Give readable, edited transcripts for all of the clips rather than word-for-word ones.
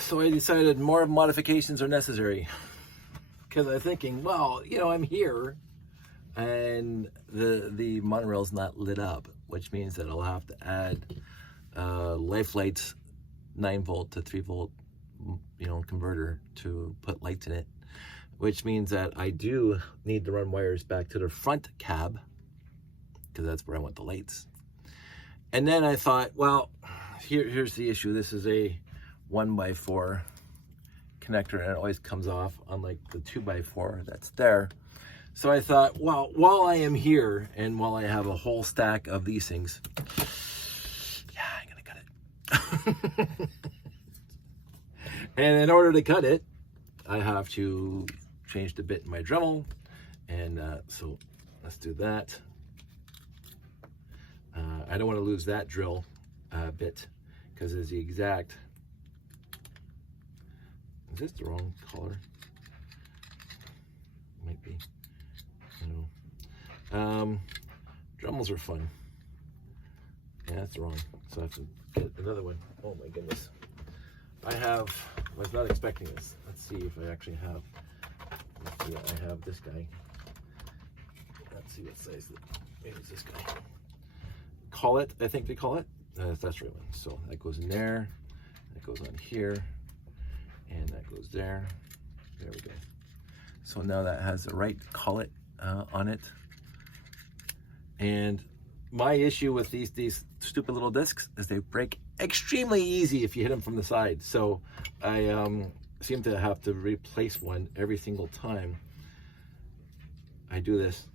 So I decided more modifications are necessary because I'm thinking, well, I'm here and the monorail's not lit up, which means that I'll have to add life lights, 9-volt to 3-volt, converter to put lights in it, which means that I do need to run wires back to the front cab because that's where I want the lights. And then I thought, well, here's the issue. This is a 1x4 connector and it always comes off, unlike the 2x4 that's there. So I thought, well, while I am here and while I have a whole stack of these things, yeah, I'm gonna cut it. And in order to cut it, I have to change the bit in my Dremel. And so let's do that. I don't want to lose that drill bit because it's the exact. Is this the wrong color? Might be. Dremels are fun. Yeah, that's wrong. So I have to get another one. Oh my goodness. I was not expecting this. Let's see if I actually have. Let's see, I have this guy. Let's see what size. Maybe it's this guy. Call it, I think they call it. That's the right one. So that goes in there. That goes on here. And that goes there. There we go. So now that has the right collet on it. And my issue with these stupid little discs is they break extremely easy if you hit them from the side. So I seem to have to replace one every single time I do this.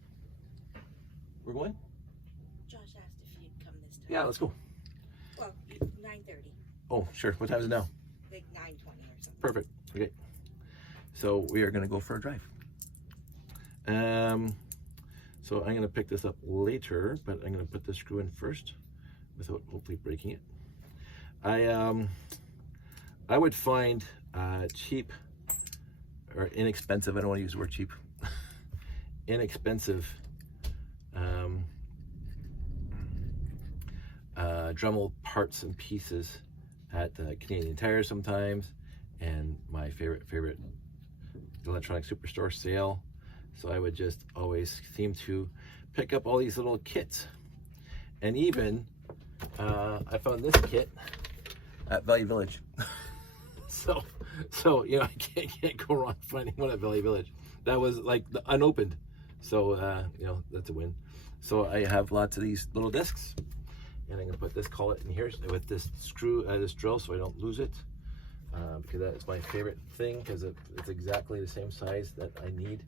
We're going? Josh asked if you'd come this time. Yeah, let's go. Well, 9:30. Oh, sure. What time is it now? Like 9:20 or something. Perfect. Okay. So we are going to go for a drive. So I'm going to pick this up later, but I'm going to put the screw in first without hopefully breaking it. I would find cheap or inexpensive, I don't want to use the word cheap, inexpensive Dremel parts and pieces at Canadian Tire sometimes, and my favorite electronic superstore sale. So I would just always seem to pick up all these little kits. And even I found this kit at Value Village. so I can't go wrong finding one at Value Village. That was like unopened. So that's a win. So I have lots of these little discs, and I'm gonna put this collet in here with this screw, this drill, so I don't lose it. Because that's my favorite thing, because it's exactly the same size that I need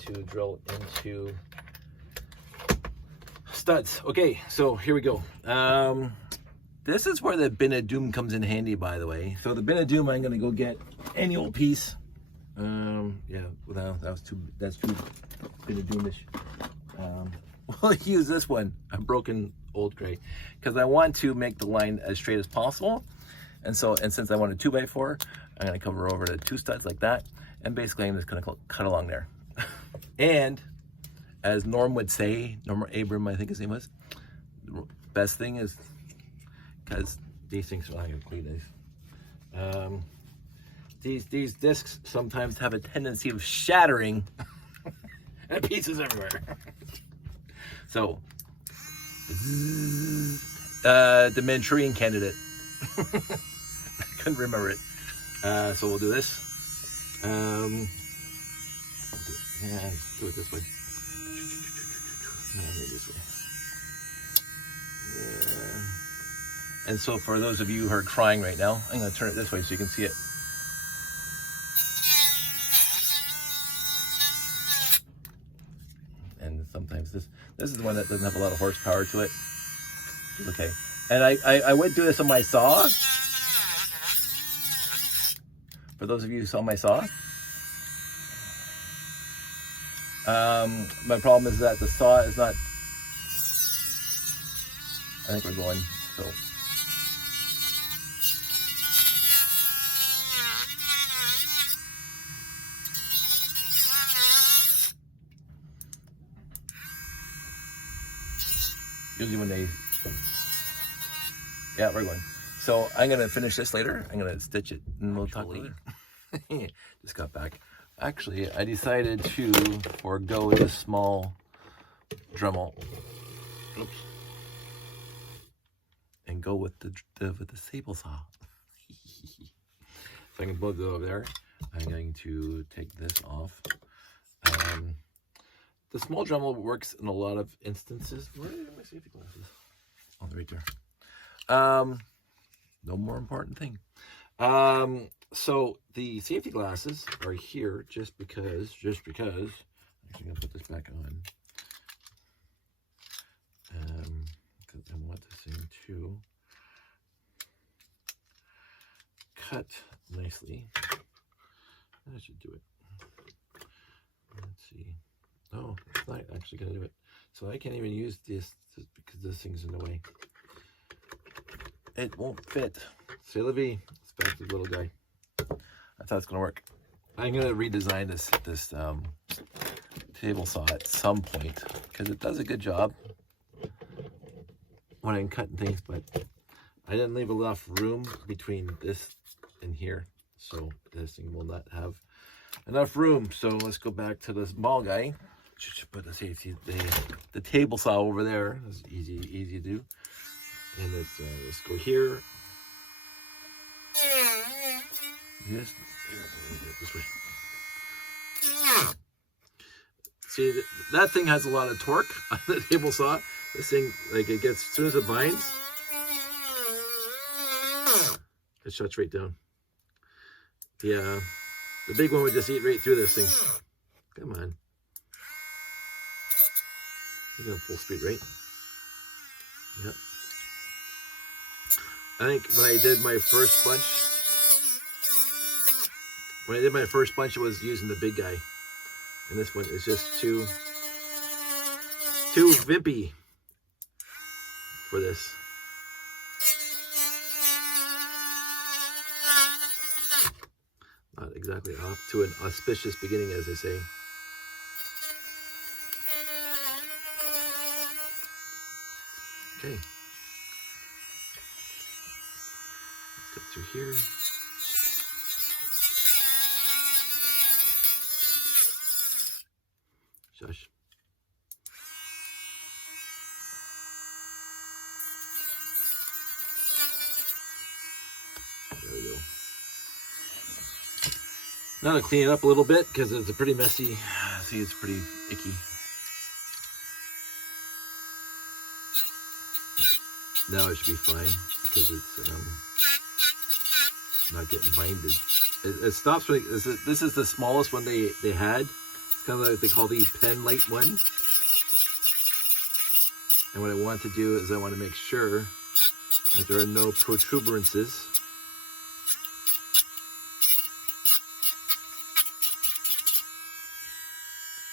to drill into studs. Okay, so here we go. This is where the bin of doom comes in handy, by the way. So the bin of doom, I'm gonna go get any old piece. Yeah, well, that's too bin of doomish. We'll use this one, a broken old gray, because I want to make the line as straight as possible. And since I want a 2x4, I'm gonna cover over the 2 studs like that, and basically I'm just gonna cut along there. And as Norm would say, Norm Abram, I think his name was, the best thing is, because these things are not gonna be nice. These discs sometimes have a tendency of shattering and pieces everywhere. So, the Manchurian Candidate. I couldn't remember it. So we'll do this. Yeah, let's do it this way. Maybe this way. Yeah. And so for those of you who are crying right now, I'm going to turn it this way so you can see it. And sometimes this is the one that doesn't have a lot of horsepower to it. Okay. And I would do this on my saw. For those of you who saw my saw. My problem is that the saw is not, I think we're going, so. Usually when they, yeah, we're going. So I'm gonna finish this later. I'm gonna stitch it and we'll talk later. Just got back. Actually, I decided to forego this small Dremel. Oops. And go with the sable saw. So I can plug it over there. I'm going to take this off. The small Dremel works in a lot of instances. Where are my safety glasses? Oh, they're right there. No more important thing. So the safety glasses are here just because. I'm actually gonna put this back on. Because I want this thing to cut nicely. That should do it. Let's see. Oh, it's not actually gonna do it. So I can't even use this because this thing's in the way. It won't fit. C'est la vie. It's back to the little guy. That's how it's gonna work. I'm gonna redesign this table saw at some point because it does a good job when I'm cutting things, but I didn't leave enough room between this and here, so this thing will not have enough room. So let's go back to the small guy. Put the table saw over there. It's easy to do. And let's go here. Yes, this way. See, that thing has a lot of torque on the table saw. This thing, like, it gets, as soon as it binds, it shuts right down. The big one would just eat right through this thing. Come on. You're going full speed, right? Yep. I think when I did my first bunch, it was using the big guy. And this one is just too vimpy for this. Not exactly off to an auspicious beginning, as they say. Okay. Let's get through here. Shush. There we go. Now to clean it up a little bit because it's a pretty messy. See, it's pretty icky. Now it should be fine because it's not getting binded. It stops when this is the smallest one they had. It's kind of like they call the pen light one. And what I want to do is I want to make sure that there are no protuberances.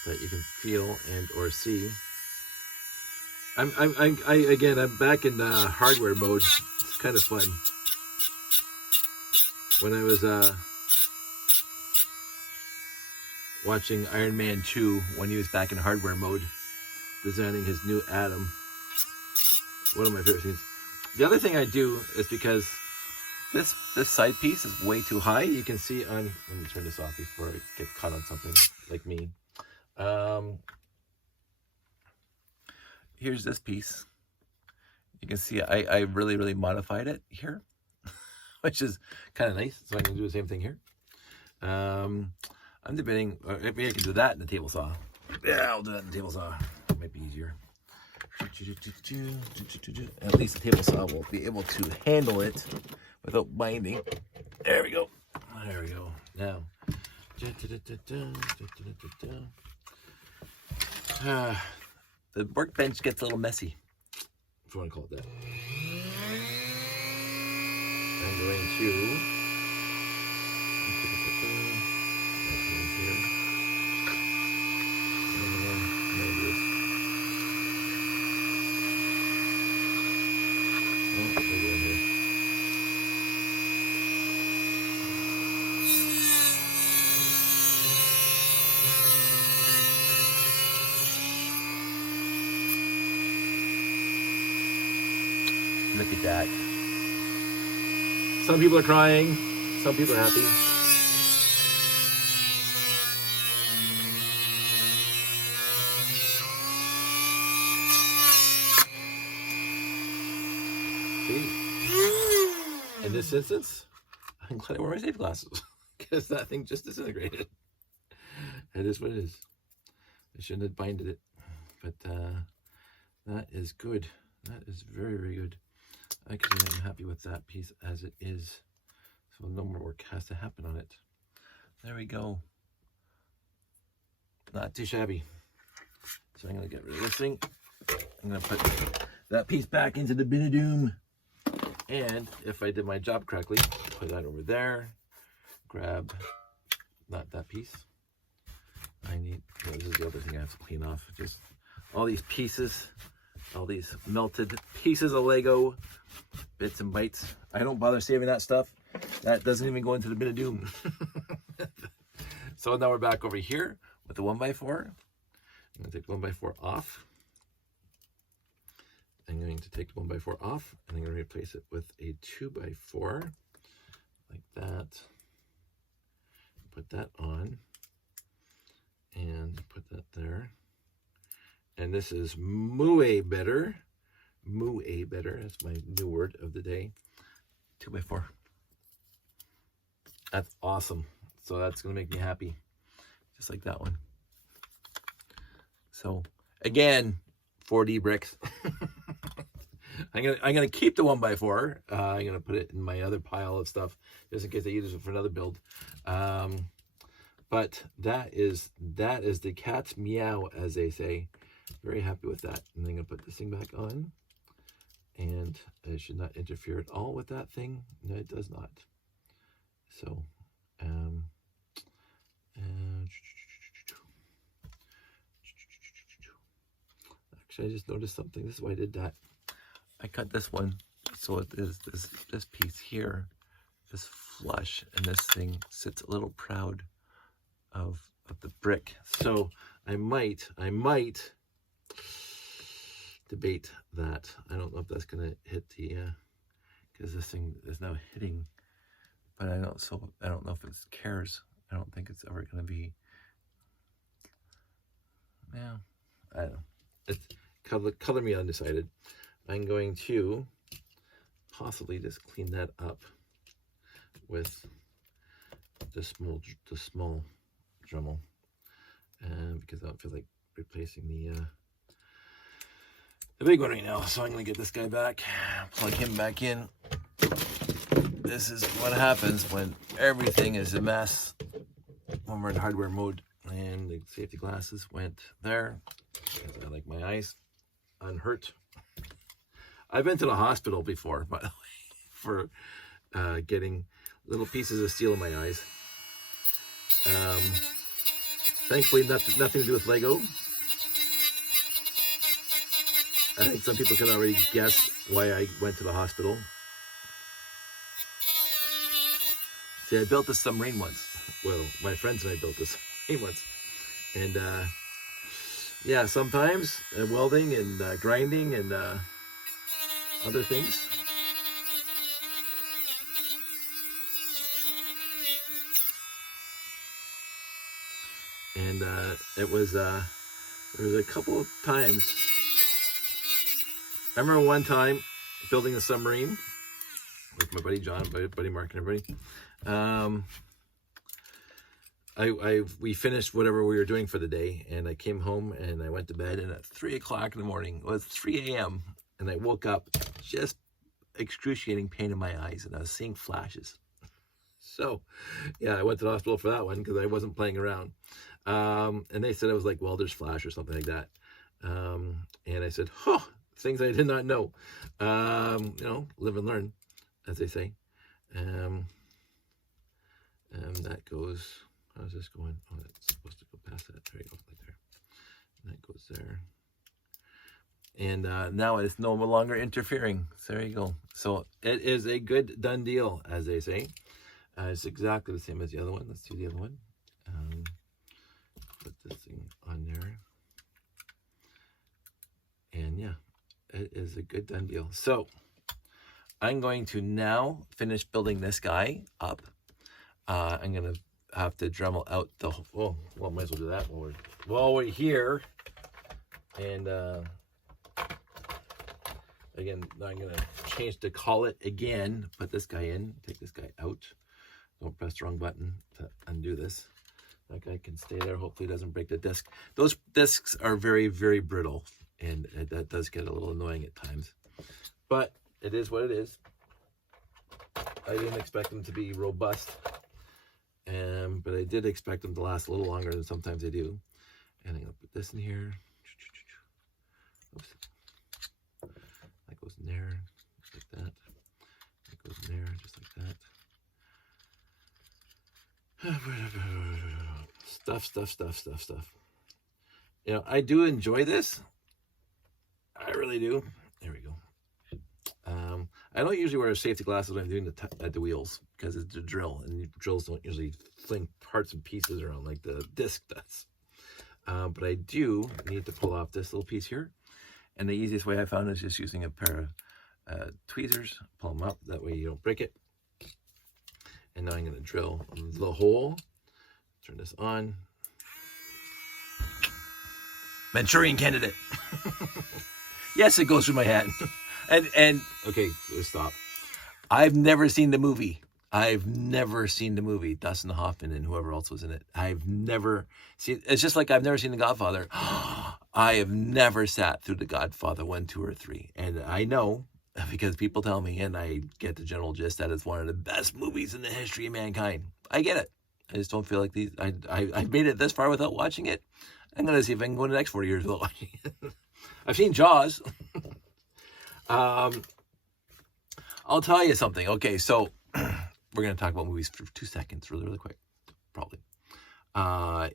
That you can feel and or see. I'm back in hardware mode. It's kind of fun. When I was watching Iron Man 2, when he was back in hardware mode, designing his new Atom. One of my favorite things. The other thing I do is because this side piece is way too high. You can see on. Let me turn this off before I get caught on something like me. Here's this piece. You can see I really modified it here, which is kind of nice. So I can do the same thing here. I'm debating, maybe I can do that in the table saw. Yeah, I'll do that in the table saw. It might be easier. At least the table saw will be able to handle it without binding. There we go. There we go. Now. The workbench gets a little messy, if you want to call it that. I'm going to look at that. Some people are crying, some people are happy. See? In this instance, I'm glad I wear my safety glasses because that thing just disintegrated. It is what it is. I shouldn't have binded it, but that is good. That is very, very good. Actually, I'm happy with that piece as it is. So no more work has to happen on it. There we go. Not too shabby. So I'm going to get rid of this thing. I'm going to put that piece back into the bin of doom. And if I did my job correctly, put that over there. Grab, not that piece. I need, this is the other thing I have to clean off. Just all these pieces, all these melted pieces of Lego, bits and bytes. I don't bother saving that stuff. That doesn't even go into the bin of doom. So now we're back over here with the 1x4. I'm going to take the 1x4 off. I'm going to take the 1x4 off and I'm going to replace it with a 2x4 like that. Put that on and put that there. And this is Moe better. Moe better. That's my new word of the day. 2x4. That's awesome. So that's going to make me happy. Just like that one. So again, 4D bricks. I'm gonna keep the 1x4. I'm gonna put it in my other pile of stuff just in case I use it for another build. But that is the cat's meow, as they say. Very happy with that. And I'm gonna put this thing back on, and it should not interfere at all with that thing. No, it does not. So, actually, I just noticed something. This is why I did that. I cut this one, so it is this piece here is flush, and this thing sits a little proud of the brick. So I might debate that. I don't know if that's gonna hit the because this thing is now hitting, but I don't know if it cares. I don't think it's ever gonna be. Yeah, I don't know. It's color me undecided. I'm going to possibly just clean that up with the small Dremel, because I don't feel like replacing the big one right now. So I'm gonna get this guy back, plug him back in. This is what happens when everything is a mess when we're in hardware mode. And the safety glasses went there because I like my eyes unhurt. I've been to the hospital before, by the way, for getting little pieces of steel in my eyes. Thankfully, nothing to do with Lego. I think some people can already guess why I went to the hospital. See, I built this submarine once. Well, my friends and I built this submarine once. And yeah, sometimes welding and grinding and other things. And there was a couple of times. I remember one time building a submarine with my buddy John, buddy Mark, and everybody. We finished whatever we were doing for the day, and I came home and I went to bed, and at 3 o'clock in the morning, it was 3 a.m. and I woke up just excruciating pain in my eyes, and I was seeing flashes. So yeah, I went to the hospital for that one because I wasn't playing around. And they said it was like welder's flash or something like that. And I said, things I did not know. You know, live and learn, as they say. That goes, how's this going? Oh, that's supposed to go past that. There you go, right there. And that goes there. And now it's no longer interfering. So there you go. So it is a good done deal, as they say. It's exactly the same as the other one. Let's do the other one. Put this thing on there. And yeah, it is a good done deal. So I'm going to now finish building this guy up. I'm going to have to Dremel out the whole, well, might as well do that while we're here. And again, I'm going to change the collet again, put this guy in, take this guy out. Don't press the wrong button to undo this. That guy can stay there. Hopefully it doesn't break the disc. Those discs are very, very brittle, and that does get a little annoying at times. But it is what it is. I didn't expect them to be robust, but I did expect them to last a little longer than sometimes they do. And I'm going to put this in here. Oops. That goes in there, just like that. That goes in there, just like that. Stuff. You know, I do enjoy this. I really do. There we go. I don't usually wear safety glasses when I'm doing the wheels because it's a drill, and drills don't usually fling parts and pieces around like the disc does. But I do need to pull off this little piece here, and the easiest way I found is just using a pair of tweezers. Pull them up, that way you don't break it. And now I'm going to drill the hole. Turn this on. Manchurian Candidate. Yes, it goes through my hat. And okay, let's stop. I've never seen the movie. Dustin Hoffman and whoever else was in it. I've never seen. It's just like I've never seen The Godfather. I have never sat through The Godfather 1, 2, or 3, and I know because people tell me, and I get the general gist that it's one of the best movies in the history of mankind. I get it. I just don't feel like these. I've made it this far without watching it. I'm gonna see if I can go in the next 40 years without watching it. I've seen Jaws. I'll tell you something. Okay, so we're gonna talk about movies for 2 seconds, really quick, probably.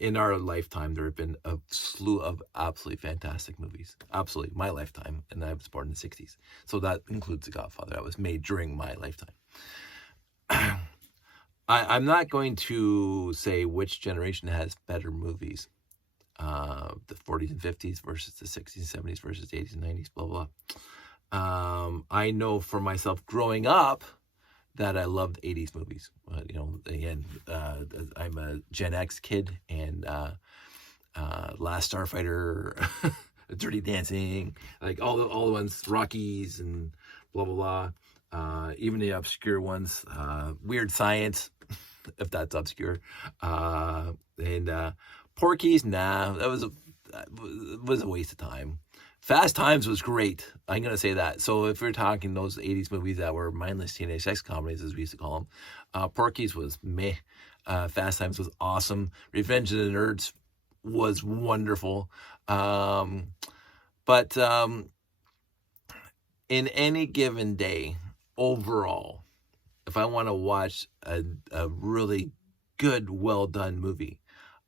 In our lifetime, there have been a slew of absolutely fantastic movies. Absolutely, my lifetime, and I was born in the 60s. So that includes The Godfather. That was made during my lifetime. I'm not going to say which generation has better movies. The 40s and 50s versus the 60s and 70s versus the 80s and 90s, blah, blah. I know for myself growing up that I loved 80s movies. You know, again, I'm a Gen X kid, and Last Starfighter, Dirty Dancing, like all the ones, Rockies and blah, blah, blah. Even the obscure ones, Weird Science, if that's obscure. And Porky's, nah, that was a waste of time. Fast Times was great. I'm going to say that. So if we're talking those 80s movies that were mindless teenage sex comedies, as we used to call them, Porky's was meh. Fast Times was awesome. Revenge of the Nerds was wonderful. But in any given day, overall, if I want to watch a really good, well-done movie,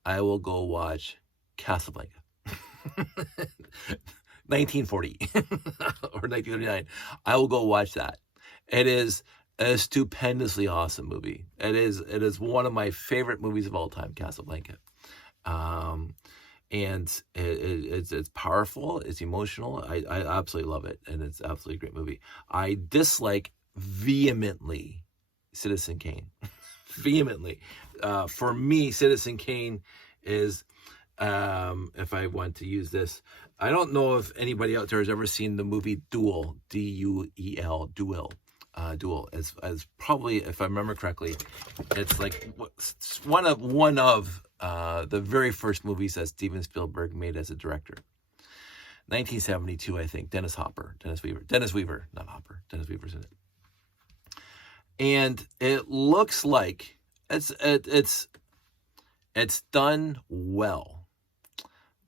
I will go watch Casablanca. 1940 or 1939. I will go watch that. It is a stupendously awesome movie. It is one of my favorite movies of all time, Casablanca. And it's powerful, it's emotional. I absolutely love it, and it's absolutely a great movie. I dislike vehemently Citizen Kane. Vehemently. For me, Citizen Kane is, if I want to use this, I don't know if anybody out there has ever seen the movie Duel, D-U-E-L, Duel. Duel as probably, if I remember correctly, it's like one of the very first movies that Steven Spielberg made as a director. 1972, I think. Dennis Weaver, not Hopper. Dennis Weaver's in it. And it looks like it's done well.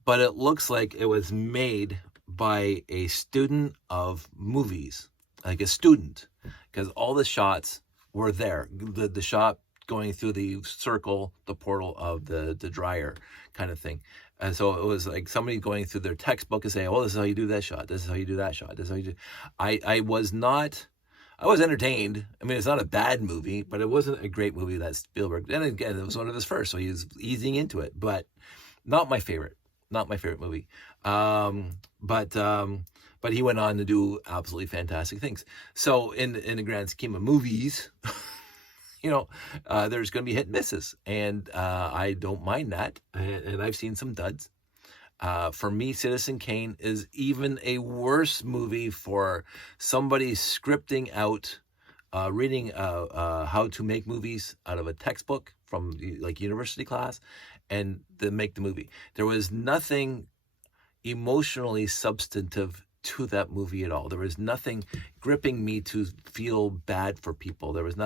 But it looks like it was made by a student of movies, like a student, because all the shots were there. The shot going through the circle, the portal of the dryer kind of thing. And so it was like somebody going through their textbook and saying, oh, this is how you do that shot. This is how you do that shot. This is how you do. I was entertained. I mean, it's not a bad movie, but it wasn't a great movie that Spielberg, and again, it was one of his first, so he was easing into it, but not my favorite. Not my favorite movie. But but he went on to do absolutely fantastic things. So in the grand scheme of movies, there's going to be hit and misses, and I don't mind that. And I've seen some duds. For me, Citizen Kane is even a worse movie for somebody scripting out, reading how to make movies out of a textbook from like university class, and then make the movie. There was nothing emotionally substantive to that movie at all. There was nothing gripping me to feel bad for people. There was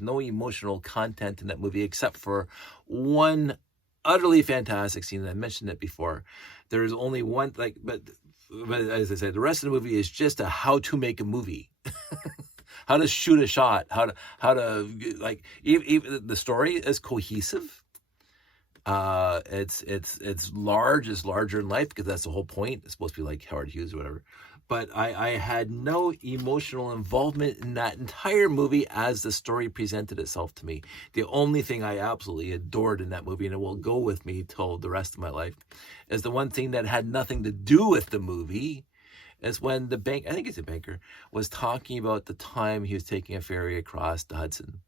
no emotional content in that movie except for one utterly fantastic scene. I mentioned it before. There is only one, but as I said, the rest of the movie is just a how to make a movie. How to shoot a shot, how to even the story is cohesive. It's large, it's larger in life because that's the whole point. It's supposed to be like Howard Hughes or whatever. But I had no emotional involvement in that entire movie as the story presented itself to me. The only thing I absolutely adored in that movie, and it will go with me till the rest of my life, is the one thing that had nothing to do with the movie. Is when the bank, I think it's a banker, was talking about the time he was taking a ferry across the Hudson.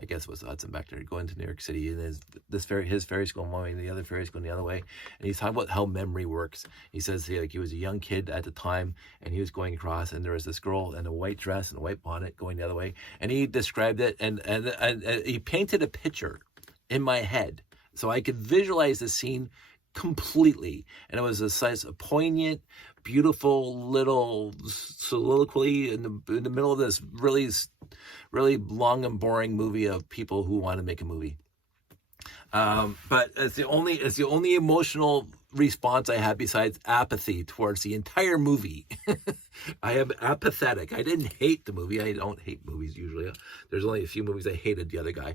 I guess it was the Hudson back there, going to New York City, and his ferry's going one way, and the other ferry's going the other way. And he's talking about how memory works. He says he was a young kid at the time, and he was going across, and there was this girl in a white dress and a white bonnet going the other way. And he described it, and he painted a picture in my head, so I could visualize the scene completely. And it was a poignant, beautiful little soliloquy in the middle of this really, really long and boring movie of people who want to make a movie. But it's the only emotional response I had besides apathy towards the entire movie. I am apathetic. I didn't hate the movie. I don't hate movies usually. There's only a few movies I hated the other guy.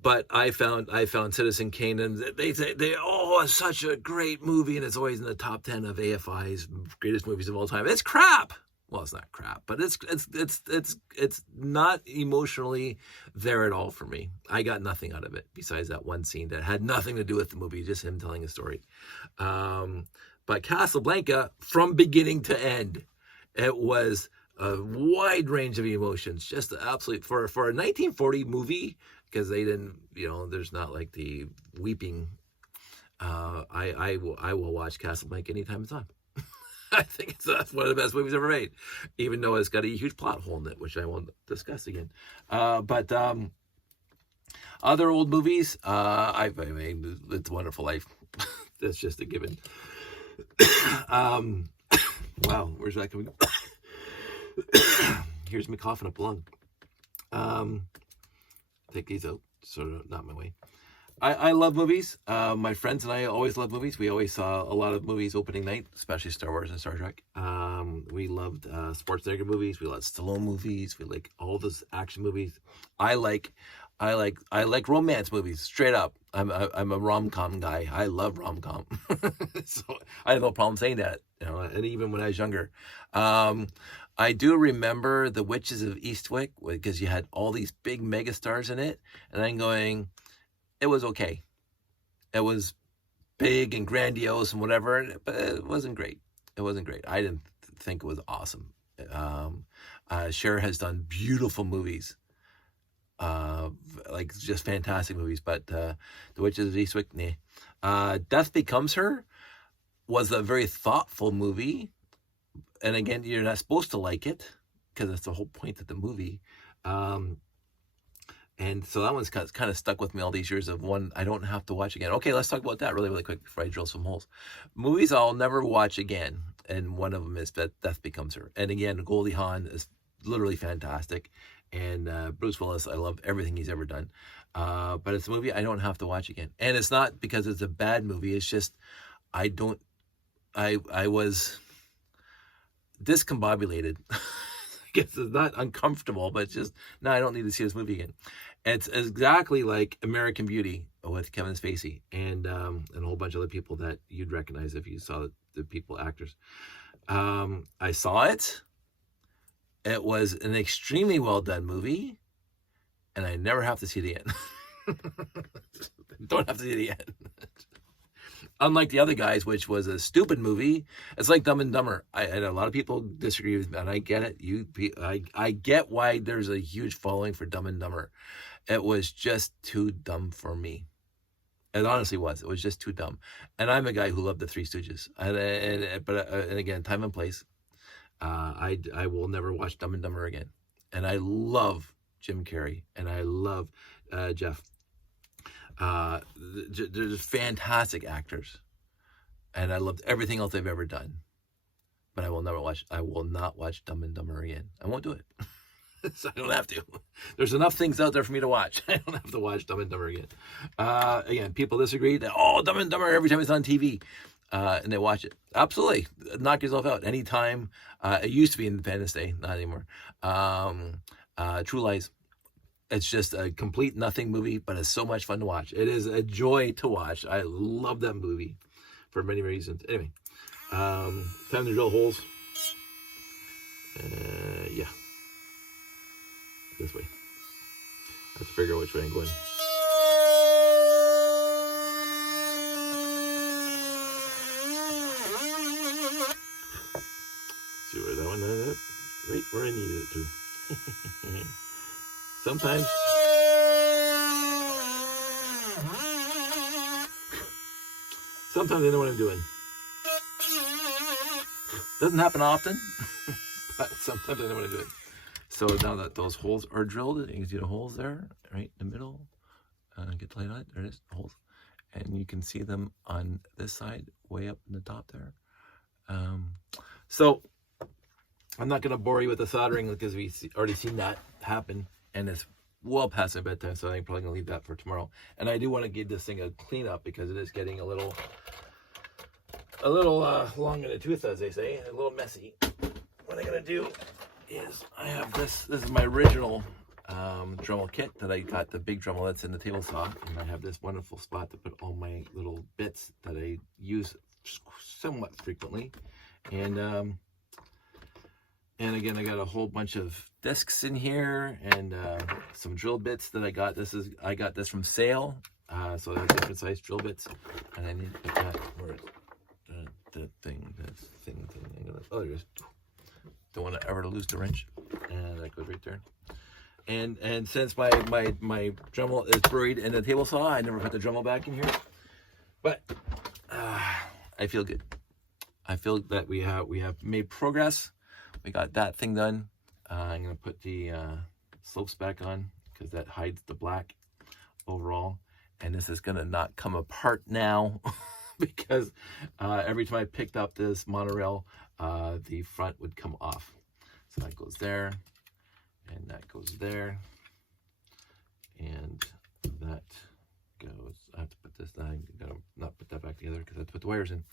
But I found Citizen Kane, and they say it's such a great movie, and it's always in the top 10 of AFI's greatest movies of all time. It's crap. Well, it's not crap, but it's not emotionally there at all for me. I got nothing out of it besides that one scene that had nothing to do with the movie, just him telling a story. But Casablanca, from beginning to end, it was a wide range of emotions. Just absolute for a 1940 movie. Because they didn't, there's not like the weeping. I will watch Casablanca anytime it's on. I think that's one of the best movies ever made, even though it's got a huge plot hole in it, which I won't discuss again. But other old movies, I mean, It's a Wonderful Life. That's just a given. Wow, where's that coming? Here's me coughing up a lung. Take these out, sort of not my way. I love movies. My friends and I always love movies. We always saw a lot of movies opening night, especially Star Wars and Star Trek. We loved Schwarzenegger movies. We loved Stallone movies. We like all those action movies. I like romance movies. Straight up, I'm a rom-com guy. I love rom-com, so I have no problem saying that. And even when I was younger. I do remember The Witches of Eastwick because you had all these big megastars in it, and I'm going, it was okay. It was big and grandiose and whatever, but it wasn't great. It wasn't great. I didn't think it was awesome. Cher has done beautiful movies, like just fantastic movies, but The Witches of Eastwick, nah. Death Becomes Her was a very thoughtful movie. And again, you're not supposed to like it because that's the whole point of the movie. And so that one's kind of stuck with me all these years of one I don't have to watch again. Okay, let's talk about that really, really quick before I drill some holes. Movies I'll never watch again. And one of them is Death Becomes Her. And again, Goldie Hawn is literally fantastic. And Bruce Willis, I love everything he's ever done. But it's a movie I don't have to watch again. And it's not because it's a bad movie. It's just I was discombobulated. I guess it's not uncomfortable, but it's just, no, I don't need to see this movie again. It's exactly like American Beauty with Kevin Spacey and a whole bunch of other people that you'd recognize if you saw the people actors. I saw it. It was an extremely well done movie, and I never have to see it again. Don't have to see it again. Unlike the other guys, which was a stupid movie. It's like Dumb and Dumber. And a lot of people disagree with me, and I get it. I get why there's a huge following for Dumb and Dumber. It was just too dumb for me. It honestly was. It was just too dumb. And I'm a guy who loved the Three Stooges. And again, time and place. I will never watch Dumb and Dumber again. And I love Jim Carrey, and I love Jeff. They're fantastic actors, and I loved everything else they've ever done. But I will not watch Dumb and Dumber again. I won't do it. So I don't have to. There's enough things out there for me to watch. I don't have to watch Dumb and Dumber again. Again, people disagree that, Dumb and Dumber every time it's on TV, and they watch it. Absolutely. Knock yourself out anytime. It used to be Independence Day, not anymore. True Lies. It's just a complete nothing movie, but it's so much fun to watch. It is a joy to watch. I love that movie for many reasons. Anyway, time to drill holes. Yeah. This way. I have to figure out which way I'm going. See where that one ended up? Right where I needed it to. Sometimes I know what I'm doing. Doesn't happen often, but sometimes I know what I'm doing. So now that those holes are drilled, you can see the holes there, right in the middle. Get the light on it. There it is, holes. And you can see them on this side, way up in the top there. So I'm not going to bore you with the soldering because we've already seen that happen. And it's well past my bedtime, so I'm probably going to leave that for tomorrow. And I do want to give this thing a clean up because it is getting a little long in the tooth, as they say, and a little messy. What I'm going to do is I have this is my original Dremel kit that I got, the big Dremel that's in the table saw, and I have this wonderful spot to put all my little bits that I use somewhat frequently. And again, I got a whole bunch of discs in here and some drill bits that I got. I got this from sale, so I have different size drill bits, and I need to put that where the thing. Oh, there it is. Don't want to ever lose the wrench, and that goes right there. And since my Dremel is buried in the table saw, I never put the Dremel back in here. But I feel good. I feel that we have made progress. We got that thing done. I'm gonna put the slopes back on because that hides the black overall. And this is gonna not come apart now because every time I picked up this monorail, the front would come off. So that goes there, and that goes there, and that goes. I have to put this. I gotta not put that back together because I have to put the wires in.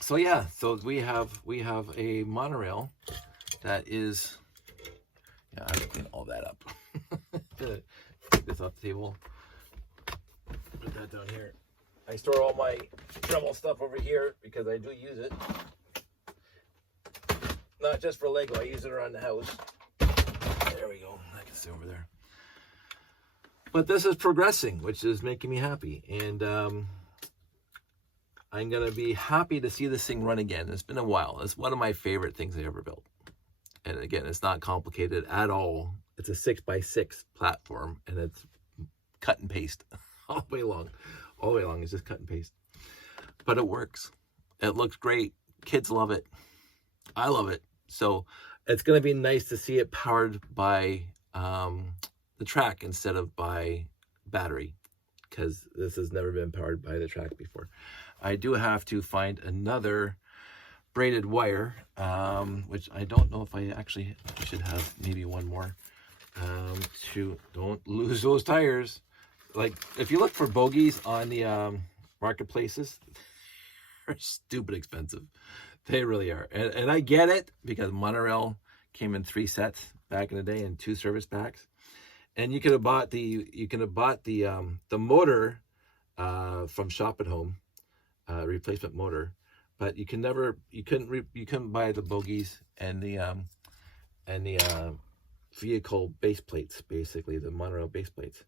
So yeah, so we have a monorail that is. Yeah, I have to clean all that up. Take this off the table. Put that down here. I store all my Dremel stuff over here because I do use it. Not just for Lego, I use it around the house. There we go. I can see over there. But this is progressing, which is making me happy. And I'm going to be happy to see this thing run again. It's been a while. It's one of my favorite things I ever built. And again, it's not complicated at all. It's a 6x6 platform, and it's cut and paste all the way along. All the way along, it's just cut and paste. But it works. It looks great. Kids love it. I love it. So it's going to be nice to see it powered by the track instead of by battery, because this has never been powered by the track before. I do have to find another braided wire, which I don't know if I actually should have maybe one more. Don't lose those tires. Like, if you look for bogies on the marketplaces, they're stupid expensive. They really are. And I get it, because monorail came in 3 sets back in the day and 2 service packs. And you could have bought the motor from Shop at Home, replacement motor, but you couldn't buy the bogies and the vehicle base plates, basically the monorail base plates.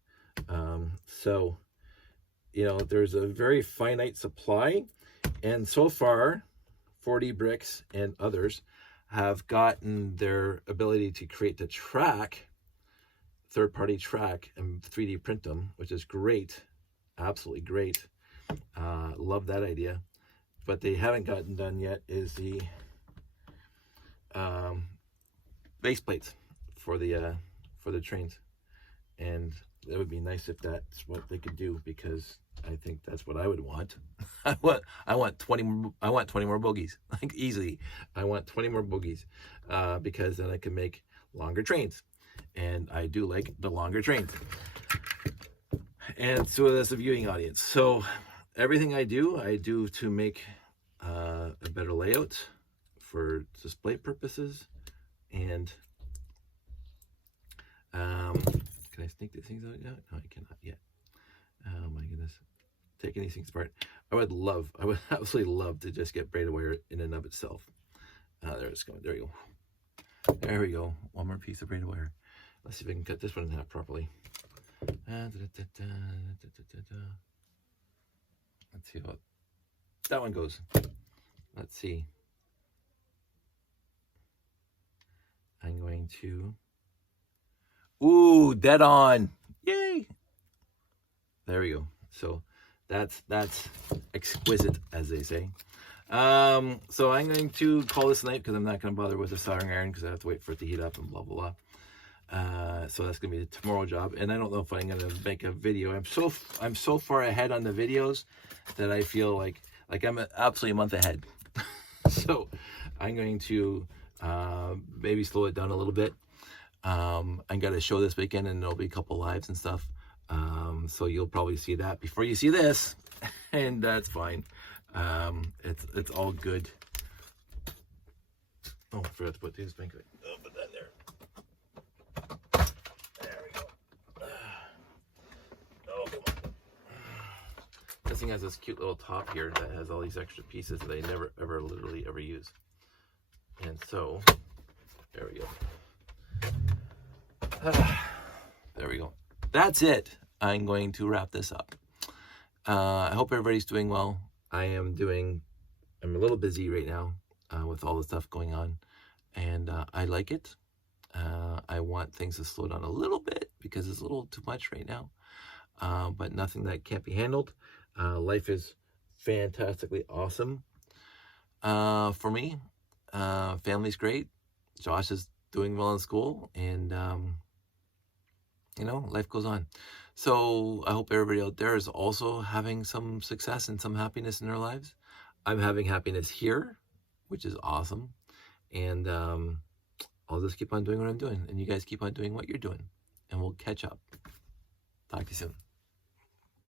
So there's a very finite supply, and so far 40 Bricks and others have gotten their ability to create the track, third-party track, and 3D print them, which is great, absolutely great. Love that idea. But they haven't gotten done yet is the base plates for the trains, and it would be nice if that's what they could do, because I think that's what I would want. I want 20 more bogies, like easily. I want 20 more bogies, because then I can make longer trains, and I do like the longer trains. And so that's a viewing audience. So everything I do to make a better layout for display purposes. And can I sneak these things out yet? No, I cannot yet. Oh my goodness. Taking these things apart. I would absolutely love to just get braided wire in and of itself. There it's going. There we go. There we go. One more piece of braided wire. Let's see if I can cut this one in half properly. Let's see how that one goes. Let's see. I'm going to... Ooh, dead on. Yay. There we go. So that's exquisite, as they say. So I'm going to call this night, because I'm not going to bother with the soldering iron, because I have to wait for it to heat up and blah, blah, blah. So that's going to be the tomorrow job. And I don't know if I'm going to make a video. I'm so far ahead on the videos that I feel like I'm absolutely a month ahead. So I'm going to maybe slow it down a little bit. I got a show this weekend, and there'll be a couple lives and stuff. So you'll probably see that before you see this, and that's fine. It's all good. Oh, I forgot to put these back. Oh, put that there. There we go. Oh, come on. This thing has this cute little top here that has all these extra pieces that I never, ever, literally ever use. And so, there we go. There we go. That's it. I'm going to wrap this up. I hope everybody's doing well. I'm a little busy right now with all the stuff going on, and I like it. I want things to slow down a little bit, because it's a little too much right now, but nothing that can't be handled. Life is fantastically awesome for me. Family's great. Josh is doing well in school, and life goes on. So I hope everybody out there is also having some success and some happiness in their lives. I'm having happiness here, which is awesome. And I'll just keep on doing what I'm doing, and you guys keep on doing what you're doing, and we'll catch up. Talk to you soon.